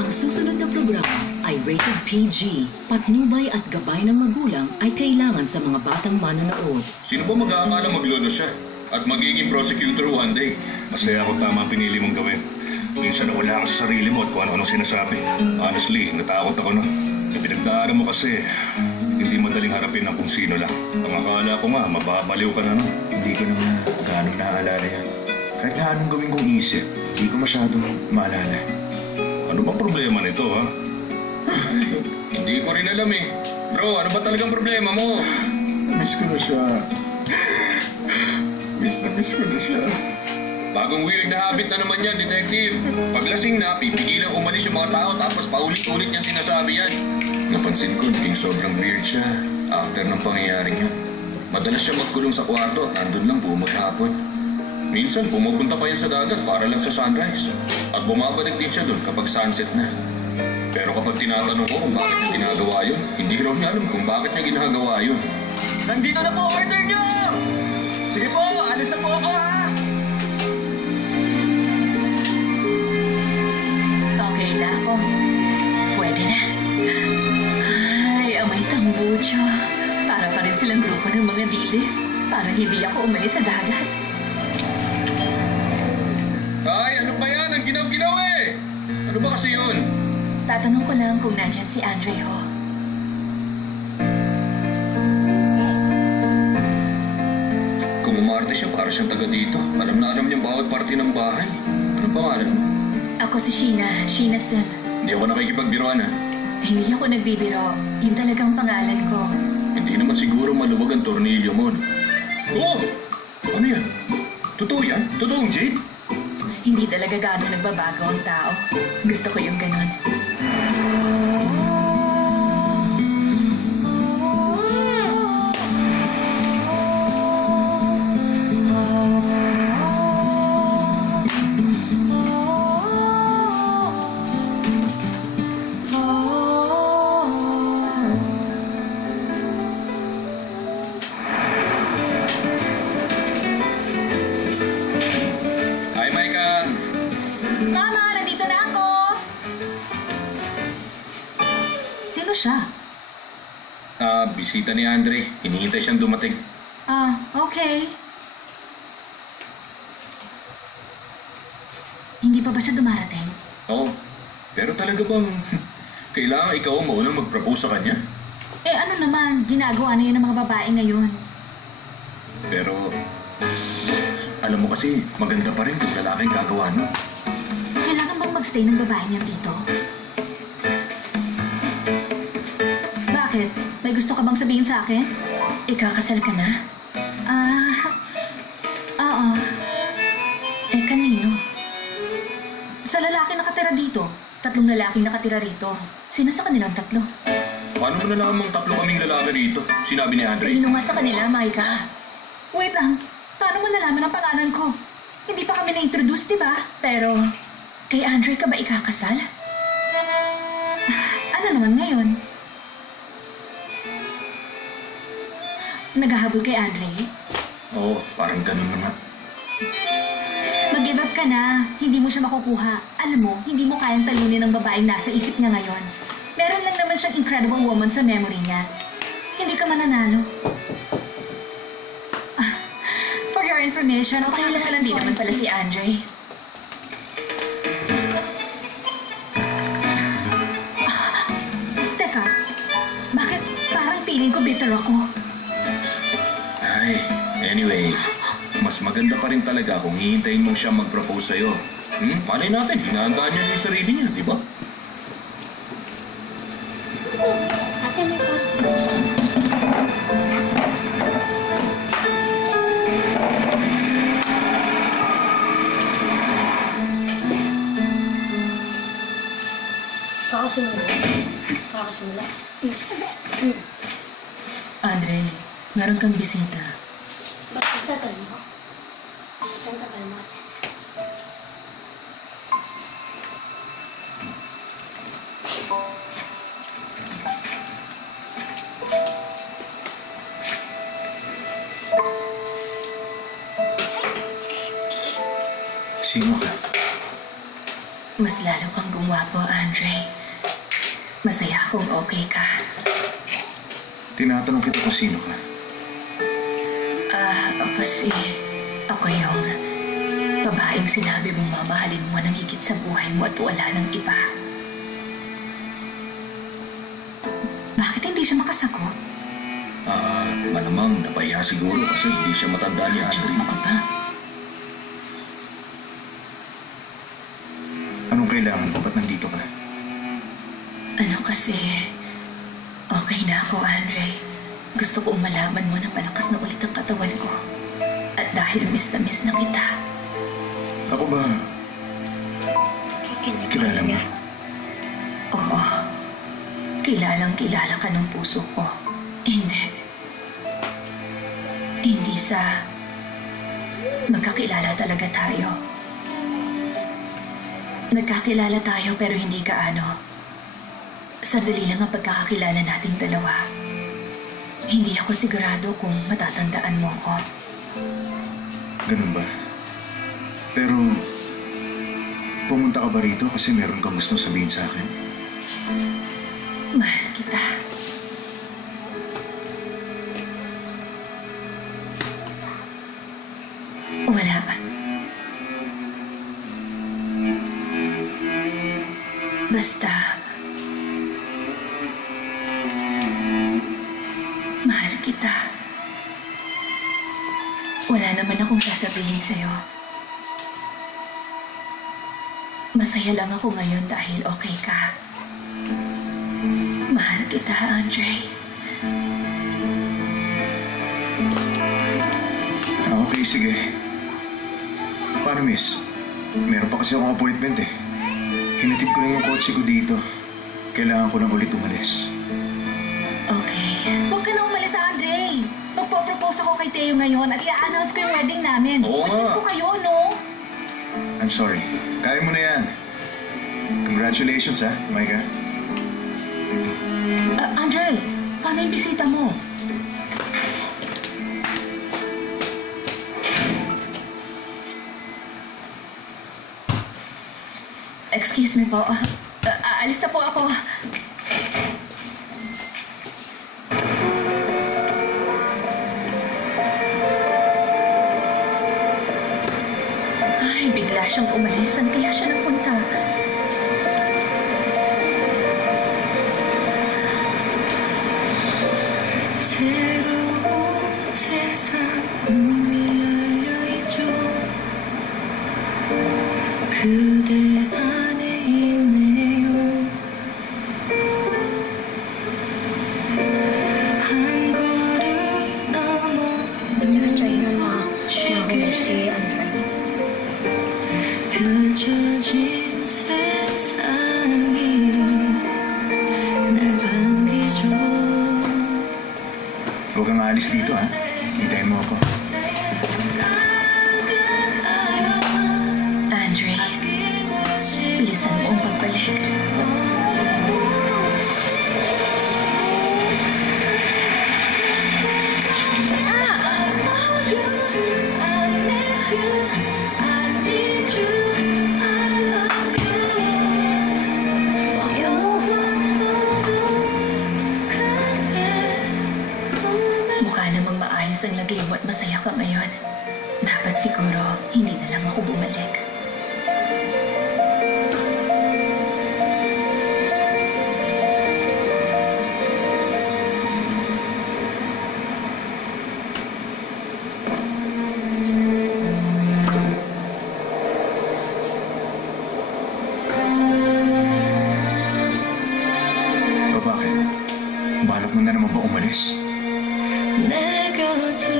Ang susunod na programa ay rated PG. Patnubay at gabay ng magulang ay kailangan sa mga batang manonood. Sino ba mag-aakala maglolo siya? At magiging prosecutor one day? Masaya ako tama ang pinili mong gawin. Minsan nawala ka sa sarili mo at kung ano-anong sinasabi. Honestly, natakot ako nun. Yung pinagdaanan mo kasi, hindi madaling harapin ng kung sino lang. Ang akala ko nga, mababaliw ka na nun. Hindi ko naman gaano naaalala yan. Kahit na anong gawin kong isip, hindi ko masyadong maalala. Ano bang problema nito, ha? Hindi ko rin alam eh. Bro, ano ba talagang problema mo? Miss ko na siya. Miss ko na siya. Bagong weird na habit na naman yan, detective. Paglasing na, pipigilang umalis yung mga tao tapos paulit-ulit niyang sinasabi yan. Napansin ko, naging sobrang weird siya after ng pangyayaring yan. Madalas siya magkulong sa kwarto at nandun lang buong maghapon. Minsan, pumupunta pa yan sa dagat para lang sa sunrise. At bumabalik din siya doon kapag sunset na. Pero kapag tinatanong ko kung bakit niya ginagawa yun, hindi raw niya alam kung bakit niya ginagawa yun. Nandito na po order niyo! Sige po, alis na po ako ha! Okay na ako. Pwede na. Ay, amay tambucho. Para pa rin silang grupo ng mga dilis. Parang hindi ako umalis sa dagat. Ay, ano ba yan? Ang ginaw-ginaw eh! Ano ba kasi yun? Tatanong ko lang kung nandyan si Andre ho. Kung umarte siya, para siyang taga dito. Alam na alam niyang bawat parte ng bahay. Anong pangalan mo? Ako si Sheena Sim. Hindi ako nakikipagbiruan, ha? Hindi ako nagbibiro. Yun talagang pangalan ko. Hindi naman siguro maluwag ang tornilyo mo, no? Oh! Ano yan? Totoo yan? Totoong Jade? Hindi talaga gano'ng nagbabago ang tao. Gusto ko yung ganun. Bisita ni Andre. Hinihintay siyang dumating. Okay. Hindi pa ba siya dumarating? Oo. Pero talaga bang kailangan ikaw ang maunang mag-propose sa kanya? Ano naman, ginagawa na yun ng mga babae ngayon. Pero, alam mo kasi, maganda pa rin kung lalaking gagawa nun. Kailangan bang magstay ng babae niyan dito? Bakit? May gusto ka bang sabihin sa akin? Ikakasal ka na? Oo. Kanino? Sa lalaki nakatira dito. 3 lalaki nakatira rito. Sino sa kanilang 3? Paano mo nalamang 3 kaming lalaki rito? Sinabi ni Andre. Sino nga sa kanila, Maika? Wait lang. Paano mo nalaman ang pangalan ko? Hindi pa kami na-introduce, di ba? Pero, kay Andre ka ba ikakasal? Ano naman ngayon? Naghahabol kay Andre? Oo, parang ganun na nga. Mag-give up ka na. Hindi mo siya makukuha. Alam mo, hindi mo kayang talunin ng babaeng nasa isip niya ngayon. Meron lang naman siyang incredible woman sa memory niya. Hindi ka mananalo. For your information, okay lang din naman pala si Andre. Teka, bakit parang feeling ko bitter ako? Anyway, mas maganda pa rin talaga kung hihintayin mong siya mag-propose sa'yo. Malay natin, hinahandaan niya yung sarili niya, di ba? Ate, may Kakasimula. Andre, meron kang bisita. Ba't ang tagal mo? Ba't ang tagal mo? Sino ka? Mas lalo kang gumwapo, Andre. Masaya akong okay ka. Tinatanong kita kung sino ka. Ako yung babaeng sinabi mong mamahalin mo ng higit sa buhay mo at wala ng iba. Bakit hindi siya makasagot? Malamang napahiya siguro kasi hindi siya matanda ni Andre. Ano ka ba? Anong kailangan mo? Ba't nandito ka? Ano kasi, okay na ako, Andre. Gusto ko malaman mo na malakas na ulit ang katawan ko. At dahil miss na kita. Ako ba? Kilala mo? Oo. Kilala ka ng puso ko. Hindi. Hindi sa magkakilala talaga tayo. Nagkakilala tayo pero hindi gaano. Sandali lang ang pagkakakilala nating dalawa. Hindi ako sigurado kung matatandaan mo ko. Ganun ba? Pero, pumunta ka ba rito kasi meron kang gustong sabihin sa akin? Mahal kita. Wala. Basta, mahal kita. Wala naman akong sasabihin sa'yo. Masaya lang ako ngayon dahil okay ka. Mahal kita, Andre. Okay, sige. Paano, miss? Meron pa kasi akong appointment eh. Hinatid ko na yung kotse ko dito. Kailangan ko lang ulit umalis. Okay. Huwag ka na umalis, Andre. Magpo-propose ako kay Teo ngayon at i-announce ko yung wedding namin. Oo nga. Witness ko kayo, no? I'm sorry. Kaya mo na yan. Congratulations, ha, Micah. Andre, paano yung bisita mo? Excuse me po. Aalis na po ako. Ay, bigla siyang umalis. Saan kaya siya nagpunta? 새로운 세상 문이 열려있죠. 그대 안에 있네요. 한 걸음 넘어 눈부시게 펼쳐진 세상이 날 반기죠. Huwag kang aalis dito, ha? Hintayin mo ako. Andre, bilisan mo ang pagbalik. Mukha namang maayos ang lagay mo at masaya ka ngayon. Dapat siguro, hindi na lang ako bumalik. O bakit? Balak mo na naman ba umalis? 내 곁을